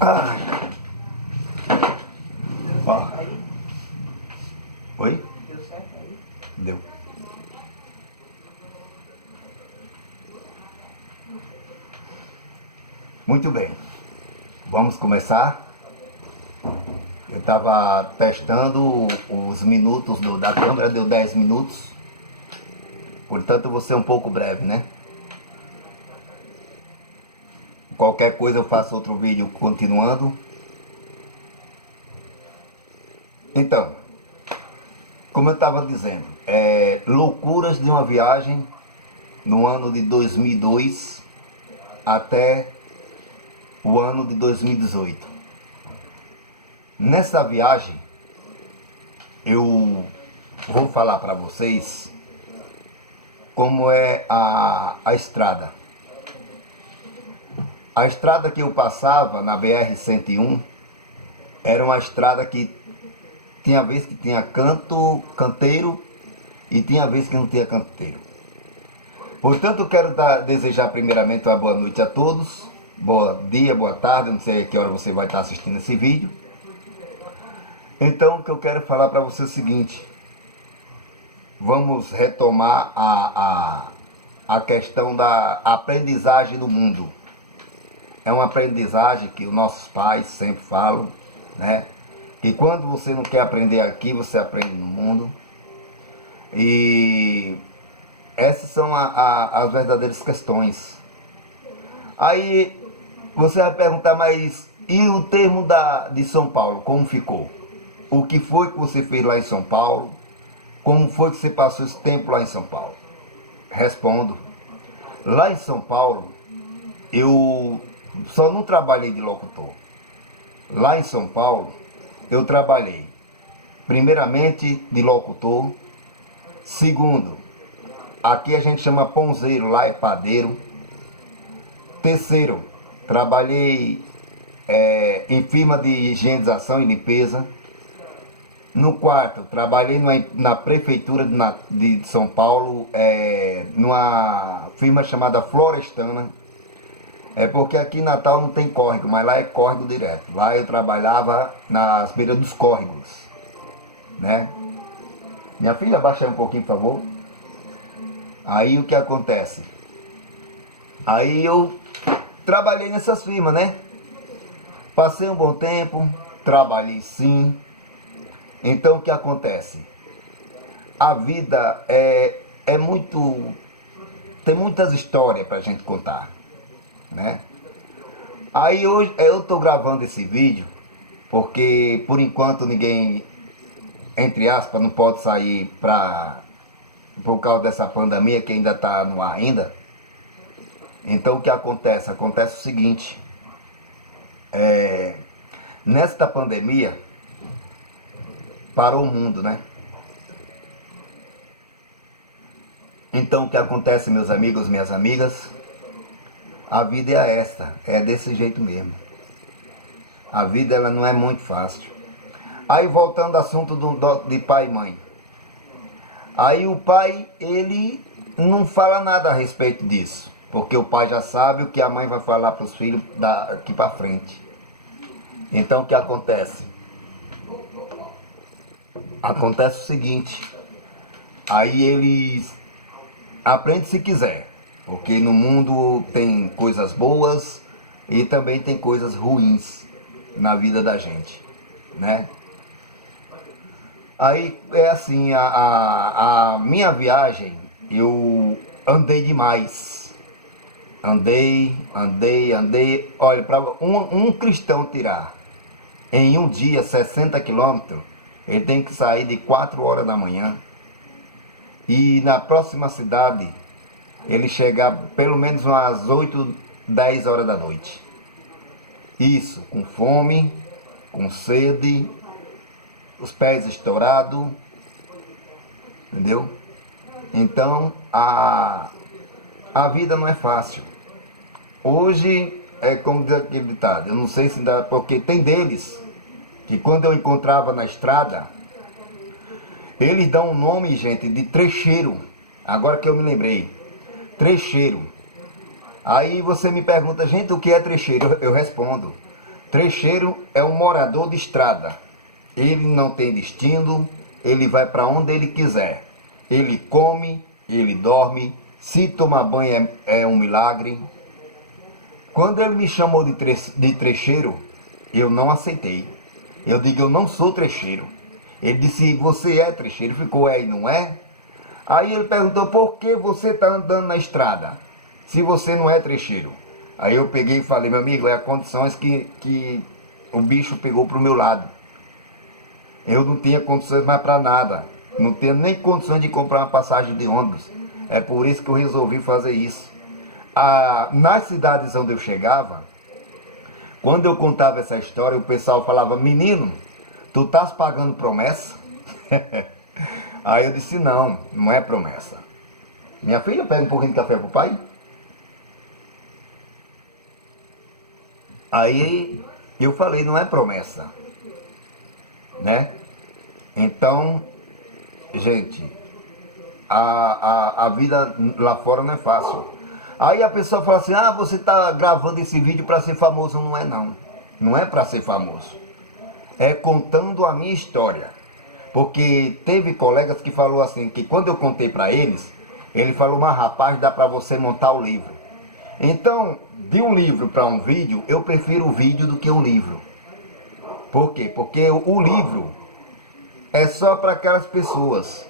Ah, ó. Oi? Deu certo aí? Deu. Muito bem. Vamos começar. Eu estava testando os minutos da câmera, deu 10 minutos. Portanto, eu vou ser um pouco breve, né? Qualquer coisa eu faço outro vídeo continuando. Então, como eu estava dizendo, loucuras de uma viagem no ano de 2002 até o ano de 2018. Nessa viagem, eu vou falar para vocês como é a estrada. A estrada que eu passava na BR-101 era uma estrada que tinha vez que tinha canteiro e tinha vez que não tinha canteiro. Portanto, eu quero desejar primeiramente uma boa noite a todos. Bom dia, boa tarde, não sei a que hora você vai estar assistindo esse vídeo. Então, o que eu quero falar para você é o seguinte. Vamos retomar a questão da aprendizagem do mundo. É uma aprendizagem que os nossos pais sempre falam, né? Que quando você não quer aprender aqui, você aprende no mundo. E essas são as verdadeiras questões. Aí você vai perguntar, mas e o termo de São Paulo, como ficou? O que foi que você fez lá em São Paulo? Como foi que você passou esse tempo lá em São Paulo? Respondo. Lá em São Paulo, eu só não trabalhei de locutor. Lá em São Paulo, eu trabalhei, primeiramente, de locutor. Segundo, aqui a gente chama ponzeiro, lá é padeiro. Terceiro, trabalhei em firma de higienização e limpeza. No quarto, trabalhei na prefeitura de São Paulo, numa firma chamada Florestana. É porque aqui em Natal não tem córrego, mas lá é córrego direto. Lá eu trabalhava nas beiras dos córregos, né? Minha filha, abaixa aí um pouquinho, por favor. Aí o que acontece? Aí eu trabalhei nessas firmas, né? Passei um bom tempo, trabalhei sim. Então o que acontece? A vida tem muitas histórias pra gente contar, né? Aí hoje eu tô gravando esse vídeo porque por enquanto ninguém, entre aspas, não pode sair por causa dessa pandemia que ainda tá no ar ainda. Então o que acontece? Acontece o seguinte, nesta pandemia parou o mundo, né? Então o que acontece, meus amigos, minhas amigas? A vida é esta, é desse jeito mesmo. A vida ela não é muito fácil. Aí voltando ao assunto de pai e mãe. Aí o pai, ele não fala nada a respeito disso. Porque o pai já sabe o que a mãe vai falar para os filhos daqui para frente. Então o que acontece? Acontece o seguinte. Aí eles aprendem se quiser. Porque no mundo tem coisas boas e também tem coisas ruins na vida da gente, né? Aí é assim, a minha viagem, eu andei demais. Andei. Olha, para um cristão tirar em um dia 60 quilômetros, ele tem que sair de 4 horas da manhã. E na próxima cidade, ele chegar pelo menos umas 8, 10 horas da noite. Isso, com fome, com sede, os pés estourados, entendeu? Então, a vida não é fácil. Hoje, é como diz aquele ditado, eu não sei se dá, porque tem deles, que quando eu encontrava na estrada, eles dão um nome, gente, de trecheiro. Agora que eu me lembrei. Trecheiro. Aí você me pergunta, gente, o que é trecheiro? Eu respondo. Trecheiro é um morador de estrada. Ele não tem destino, ele vai para onde ele quiser. Ele come, ele dorme, se tomar banho é um milagre. Quando ele me chamou de trecheiro, eu não aceitei. Eu digo, eu não sou trecheiro. Ele disse, você é trecheiro? Ficou, é e não é? Aí ele perguntou, por que você está andando na estrada, se você não é trecheiro? Aí eu peguei e falei, meu amigo, é a condições que o bicho pegou pro meu lado. Eu não tinha condições mais para nada. Não tinha nem condições de comprar uma passagem de ônibus. É por isso que eu resolvi fazer isso. Nas cidades onde eu chegava, quando eu contava essa história, o pessoal falava, menino, tu estás pagando promessa? Aí eu disse, não, não é promessa. Minha filha, pega um pouquinho de café pro pai. Aí eu falei, não é promessa, né? Então, gente, a vida lá fora não é fácil. Aí a pessoa fala assim, você está gravando esse vídeo para ser famoso. Não é não, não é para ser famoso. É contando a minha história. Porque teve colegas que falou assim, que quando eu contei para eles, ele falou, mas rapaz, dá para você montar o livro. Então, de um livro para um vídeo, eu prefiro o vídeo do que um livro. Por quê? Porque o livro é só para aquelas pessoas.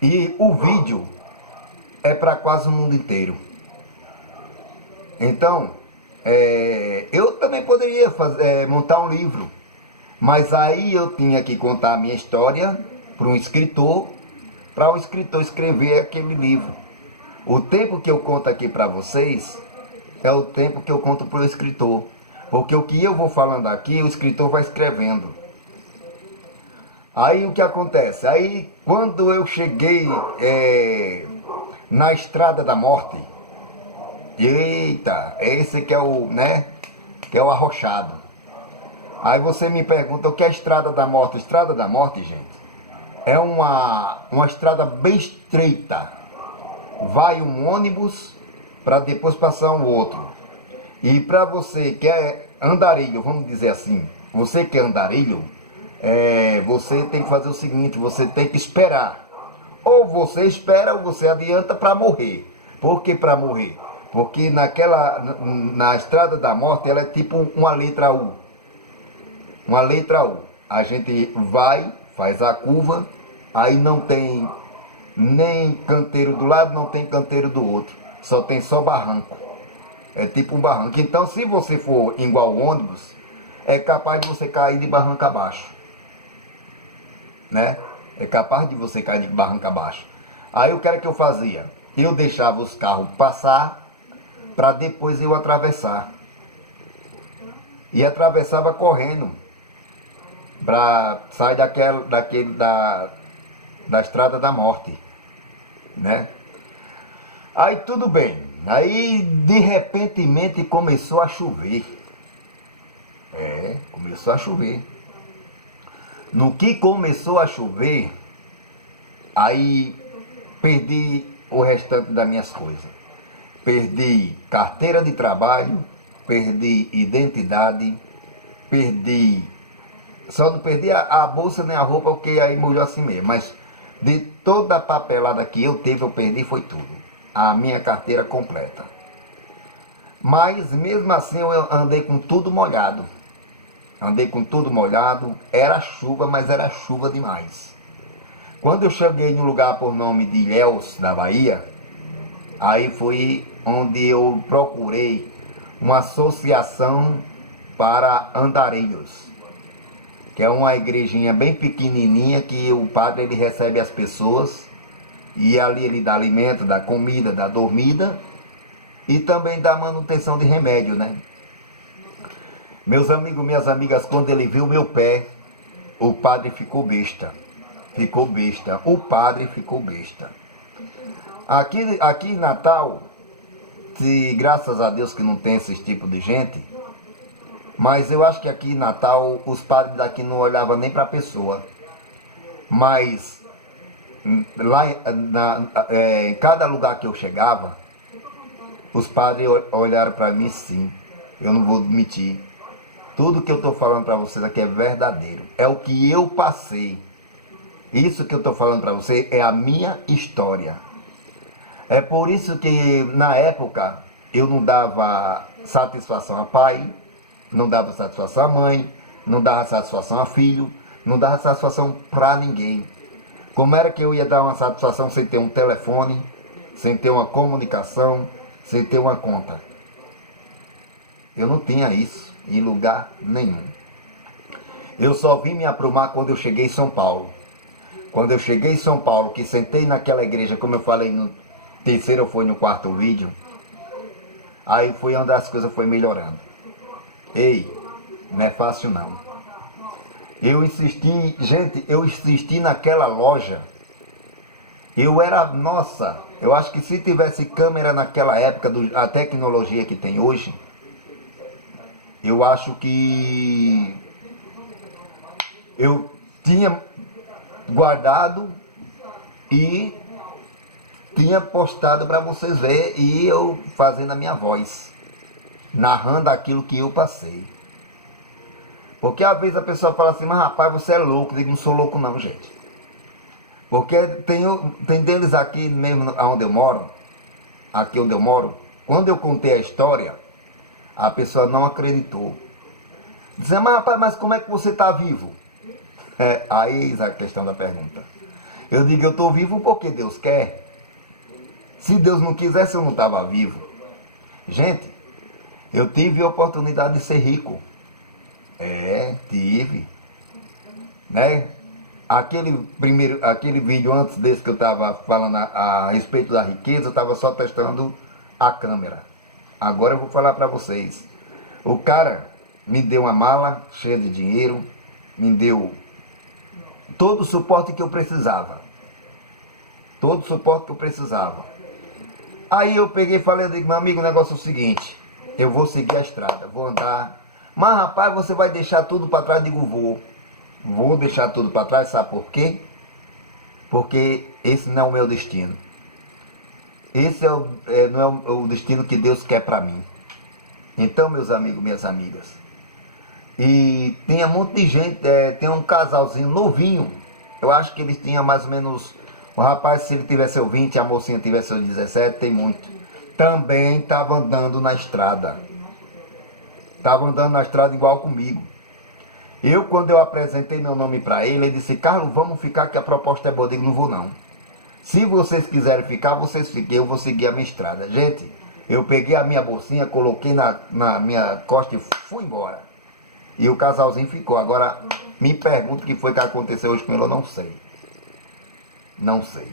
E o vídeo é para quase o mundo inteiro. Então, eu também poderia montar um livro. Mas aí eu tinha que contar a minha história para um escritor escrever aquele livro. O tempo que eu conto aqui para vocês é o tempo que eu conto para o escritor. Porque o que eu vou falando aqui, o escritor vai escrevendo. Aí o que acontece? Aí quando eu cheguei na Estrada da Morte, eita, esse que é o, né, que é o arrochado. Aí você me pergunta o que é a Estrada da Morte. Estrada da Morte, gente, é uma estrada bem estreita. Vai um ônibus para depois passar um outro. E para você que é andarilho, vamos dizer assim, você que é andarilho, você tem que fazer o seguinte, você tem que esperar. Ou você espera ou você adianta para morrer. Por que para morrer? Porque na Estrada da Morte ela é tipo uma letra U. Uma letra U. A gente vai, faz a curva, aí não tem nem canteiro do lado, não tem canteiro do outro. Só barranco. É tipo um barranco. Então, se você for igual ônibus, é capaz de você cair de barranco abaixo. Né? É capaz de você cair de barranco abaixo. Aí o que era que eu fazia? Eu deixava os carros passar para depois eu atravessar. E atravessava correndo para sair da Estrada da Morte, né? Aí tudo bem. Aí de repentemente começou a chover. Começou a chover. No que começou a chover, aí perdi o restante das minhas coisas. Perdi carteira de trabalho, perdi identidade, só não perdi a bolsa nem a roupa, porque aí molhou assim mesmo. Mas de toda a papelada que eu perdi foi tudo. A minha carteira completa. Mas mesmo assim eu andei com tudo molhado. Era chuva, mas era chuva demais. Quando eu cheguei no lugar por nome de Ilhéus, da Bahia, aí foi onde eu procurei uma associação para andarilhos, que é uma igrejinha bem pequenininha que o padre ele recebe as pessoas e ali ele dá alimento, dá comida, dá dormida e também dá manutenção de remédio, né? Meus amigos, minhas amigas, quando ele viu meu pé, o padre ficou besta. O padre ficou besta. Aqui em Natal, graças a Deus que não tem esse tipo de gente, mas eu acho que aqui em Natal os padres daqui não olhavam nem para a pessoa. Mas lá em cada lugar que eu chegava, os padres olharam para mim sim. Eu não vou mentir. Tudo que eu estou falando para vocês aqui é verdadeiro. É o que eu passei. Isso que eu estou falando para você é a minha história. É por isso que na época eu não dava satisfação a pai, não dava satisfação a mãe, não dava satisfação a filho, não dava satisfação para ninguém. Como era que eu ia dar uma satisfação sem ter um telefone, sem ter uma comunicação, sem ter uma conta? Eu não tinha isso em lugar nenhum. Eu só vim me aprumar quando eu cheguei em São Paulo. Quando eu cheguei em São Paulo, que sentei naquela igreja, como eu falei no terceiro ou foi no quarto vídeo, aí foi onde as coisas foram melhorando. Ei, não é fácil não. Eu insisti, gente, eu insisti naquela loja. Eu era, nossa, eu acho que se tivesse câmera naquela época, a tecnologia que tem hoje, eu acho que eu tinha guardado e tinha postado para vocês verem, e eu fazendo a minha voz, narrando aquilo que eu passei. Porque às vezes a pessoa fala assim, mas rapaz, você é louco. Eu digo, não sou louco não, gente. Porque tem deles aqui mesmo onde eu moro, aqui onde eu moro, quando eu contei a história, a pessoa não acreditou. Dizia, mas rapaz, mas como é que você está vivo? Aí a questão da pergunta. Eu digo, eu estou vivo porque Deus quer. Se Deus não quisesse, eu não estava vivo. Gente, eu tive a oportunidade de ser rico. Tive. Né? Aquele vídeo antes desse que eu estava falando a respeito da riqueza, eu estava só testando a câmera. Agora eu vou falar para vocês. O cara me deu uma mala cheia de dinheiro, me deu todo o suporte que eu precisava. Todo o suporte que eu precisava. Aí eu peguei e falei, eu digo, meu amigo, o negócio é o seguinte, eu vou seguir a estrada, vou andar. Mas rapaz, você vai deixar tudo para trás? Eu digo, vou deixar tudo para trás, sabe por quê? Porque esse não é o meu destino. Esse não é o destino que Deus quer para mim. Então, meus amigos, minhas amigas, e tinha um monte de gente, tem um casalzinho novinho, eu acho que eles tinham mais ou menos, o rapaz, se ele tivesse seus 20, a mocinha tivesse seus 17, tem muito, também estava andando na estrada. Estava andando na estrada igual comigo. Quando eu apresentei meu nome para ele, ele disse, Carlos, vamos ficar que a proposta é boa. Eu digo, não vou não. Se vocês quiserem ficar, vocês fiquem, eu vou seguir a minha estrada. Gente, eu peguei a minha bolsinha, coloquei na minha costa e fui embora. E o casalzinho ficou. Agora, me pergunta o que foi que aconteceu hoje com ele, eu não sei. Não sei.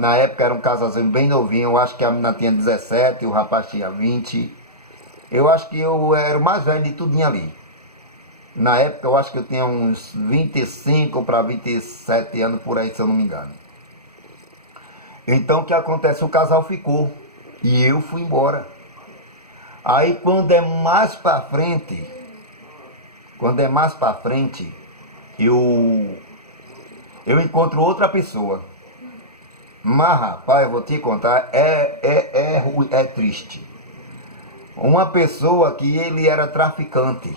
Na época era um casalzinho bem novinho, eu acho que a menina tinha 17, o rapaz tinha 20. Eu acho que eu era o mais velho de tudinho ali. Na época eu acho que eu tinha uns 25 para 27 anos por aí, se eu não me engano. Então o que acontece? O casal ficou e eu fui embora. Aí quando é mais para frente, eu encontro outra pessoa. Mas rapaz, eu vou te contar, é triste. Uma pessoa que ele era traficante.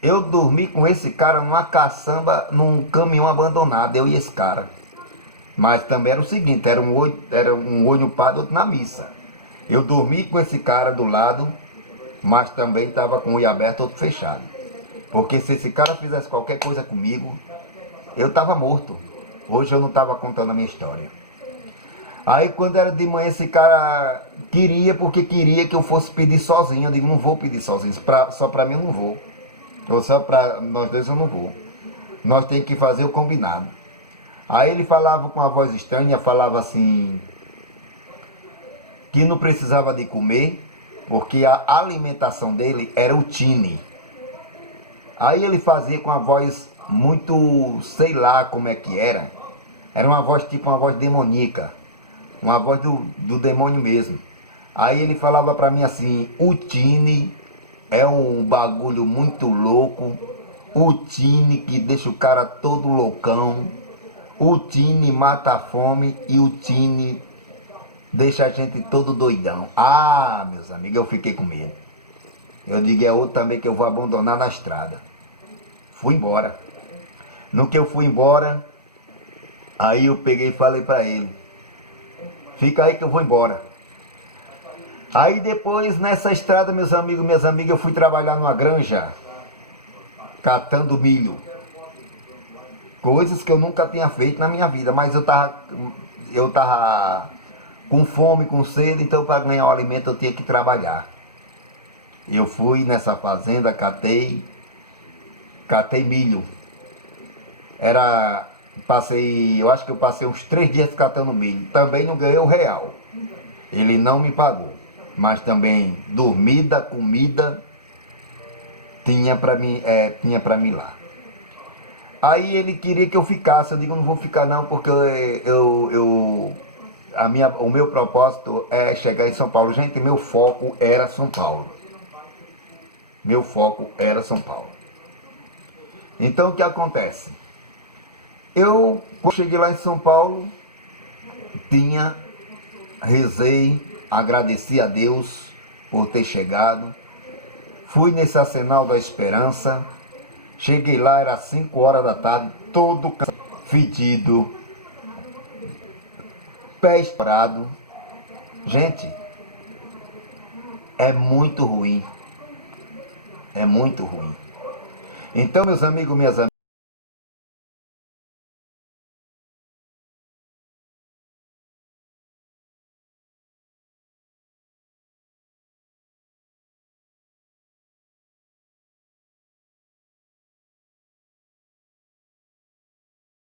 Eu dormi com esse cara numa caçamba, num caminhão abandonado, eu e esse cara. Mas também era o seguinte, era um olho pardo, outro na missa. Eu dormi com esse cara do lado, mas também estava com o olho aberto, outro fechado. Porque se esse cara fizesse qualquer coisa comigo, eu estava morto. Hoje eu não estava contando a minha história. Aí quando era de manhã, esse cara porque queria que eu fosse pedir sozinho. Eu digo, não vou pedir sozinho, só para mim eu não vou. Ou só para nós dois eu não vou. Nós temos que fazer o combinado. Aí ele falava com uma voz estranha, falava assim, que não precisava de comer, porque a alimentação dele era o tine. Aí ele fazia com a voz muito, sei lá como é que era. Era uma voz tipo uma voz demoníaca. Uma voz do demônio mesmo. Aí ele falava pra mim assim, o tine é um bagulho muito louco. O tine que deixa o cara todo loucão. O tine mata a fome e o tine deixa a gente todo doidão. Ah, meus amigos, eu fiquei com medo. Eu digo, é outro também que eu vou abandonar na estrada. Fui embora. No que eu fui embora, aí eu peguei e falei para ele, fica aí que eu vou embora. Aí depois, nessa estrada, meus amigos, minhas amigas, eu fui trabalhar numa granja, catando milho. Coisas que eu nunca tinha feito na minha vida, mas eu tava com fome, com sede, então para ganhar o alimento eu tinha que trabalhar. Eu fui nessa fazenda, catei milho. Eu acho que eu passei uns 3 dias catando milho. Também não ganhei R$1. Ele não me pagou. Mas também dormida, comida, tinha para mim lá. Aí ele queria que eu ficasse. Eu digo, não vou ficar não, porque o meu propósito é chegar em São Paulo. Gente, meu foco era São Paulo. Meu foco era São Paulo. Então o que acontece? Quando cheguei lá em São Paulo, rezei, agradeci a Deus por ter chegado. Fui nesse Arsenal da Esperança. Cheguei lá, era 5 horas da tarde, todo fedido, pé estourado. Gente, é muito ruim. É muito ruim. Então, meus amigos, minhas amigas,